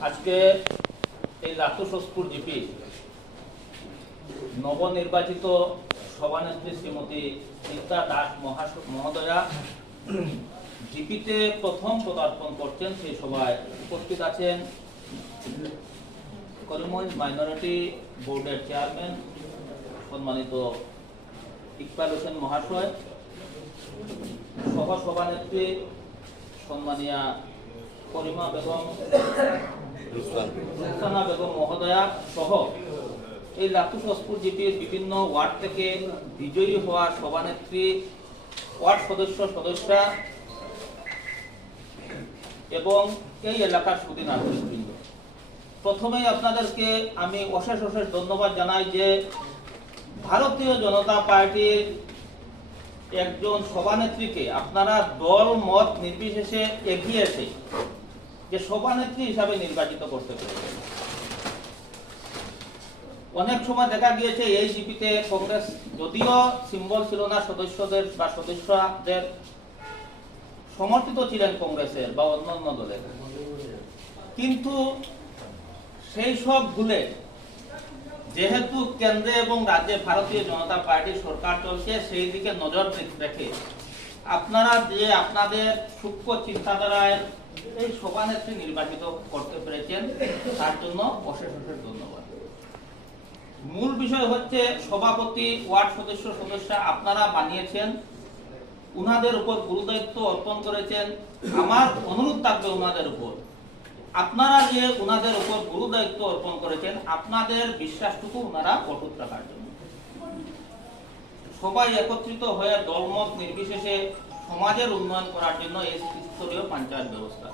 আজকে এই লাতুসপুর জিপি নবনির্বাচিত সভানেত্রী শ্রীমতী সীতা দাস মহাস- মহোদয়া জিপিতে প্রথম পদার্পণ করছেন, সেই সভায় উপস্থিত আছেন করিমগঞ্জ মাইনরিটি বোর্ডের চেয়ারম্যান সম্মানিত ইকবাল হোসেন মহাশয় সহ সভানেত্রী সম্মানিয়া করিমা বেগম রুকসানা বেগম মহোদয়া সহ এই লাতুসপুর জিপির বিভিন্ন ওয়ার্ড থেকে বিজয়ী হওয়া সভানেত্রী, ওয়ার্ড সদস্য সদস্যরা এবং এই এলাকার সুদী নাগরিকবৃন্দ প্রথমেই আপনাদেরকে আমি অশেষ অশেষ ধন্যবাদ জানাই যে ভারতীয় জনতা পার্টির একজন সভানেত্রীকে আপনারা দল মত নির্বিশেষে এগিয়ে এসে যে সভানেত্রী হিসাবে নির্বাচিত করতে পেরেছেন অনেক সময় দেখা গিয়েছে, এই জিপিতে কংগ্রেস যদিও সিম্বল ছিল না সদস্যদের বা সদস্যদের, সমর্থিত ছিলেন কংগ্রেসের বা অন্যান্য দলের। কিন্তু সেই সব ভুলে, যেহেতু কেন্দ্রে এবং রাজ্যে ভারতীয় জনতা পার্টি সরকার চলছে, সেই দিকে নজর রেখে আপনারা যে আপনাদের সূক্ষ্ম চিন্তাধারায় এই সভানেত্রী নির্বাচিত করতে পেরেছেন, তার জন্য অশেষ অশেষ ধন্যবাদ। মূল বিষয় হচ্ছে সভাপতি, ওয়ার্ড সদস্য সদস্য আপনারা বানিয়েছেন, উনাদের উপর গুরুদায়িত্ব অর্পণ করেছেন, আমার অনুরোধ থাকবে উনাদের উপর। আপনারা যে উনাদের উপর গুরুদায়িত্ব অর্পণ করেছেন, আপনাদের বিশ্বাসটুকু উনারা অটুট রাখার জন্য। সবাই একত্রিত হয়ে দলমত নির্বিশেষে সমাজের উন্নয়ন করার জন্য এই ত্রিস্তরীয় পঞ্চায়েত ব্যবস্থা।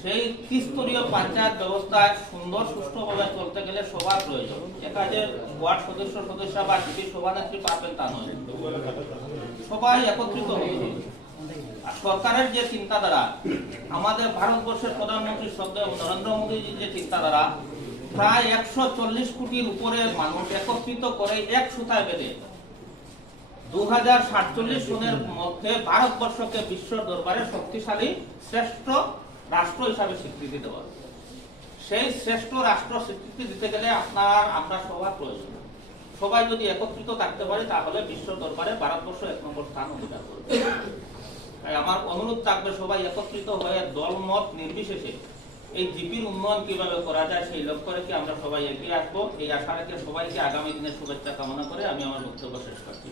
সেই ত্রিস্তরীয় পঞ্চায়েত ব্যবস্থায় সুন্দর, সুষ্ঠুভাবে চলতে গেলে সবার প্রয়োজন। একাজে ওয়ার্ড সদস্য সদস্য বা জিপি সভানেত্রী পারবেন তা নয়। সবাই একত্রিত হবে। আর সরকারের যে চিন্তাধারা, আমাদের ভারতবর্ষের প্রধানমন্ত্রী শ্রদ্ধেয় নরেন্দ্র মোদীজির যে চিন্তাধারা, প্রায় একশো চল্লিশ কোটির উপরে মানুষ একত্রিত করে এক সুতায় বেঁধে দু হাজার সাতচল্লিশ সনের মধ্যে ভারতবর্ষকে বিশ্ব দরবারে শক্তিশালী শ্রেষ্ঠ রাষ্ট্র হিসাবে স্বীকৃতি দেওয়া সেই শ্রেষ্ঠ রাষ্ট্র স্বীকৃতি দিতে গেলে আপনার, আমরা সবার প্রয়োজন। সবাই যদি একত্রিত থাকতে পারে, তাহলে বিশ্ব দরবারে ভারতবর্ষ এক নম্বর স্থান অধিকার করবে। তাই আমার অনুরোধ থাকবে, সবাই একত্রিত হয়ে দলমত নির্বিশেষে এই জিপির উন্নয়ন কীভাবে করা যায় সেই লক্ষ্য রেখে আমরা সবাই এগিয়ে আসব। এই আশা রেখে সবাইকে আগামী দিনের শুভেচ্ছা কামনা করে আমি আমার বক্তব্য শেষ করছি।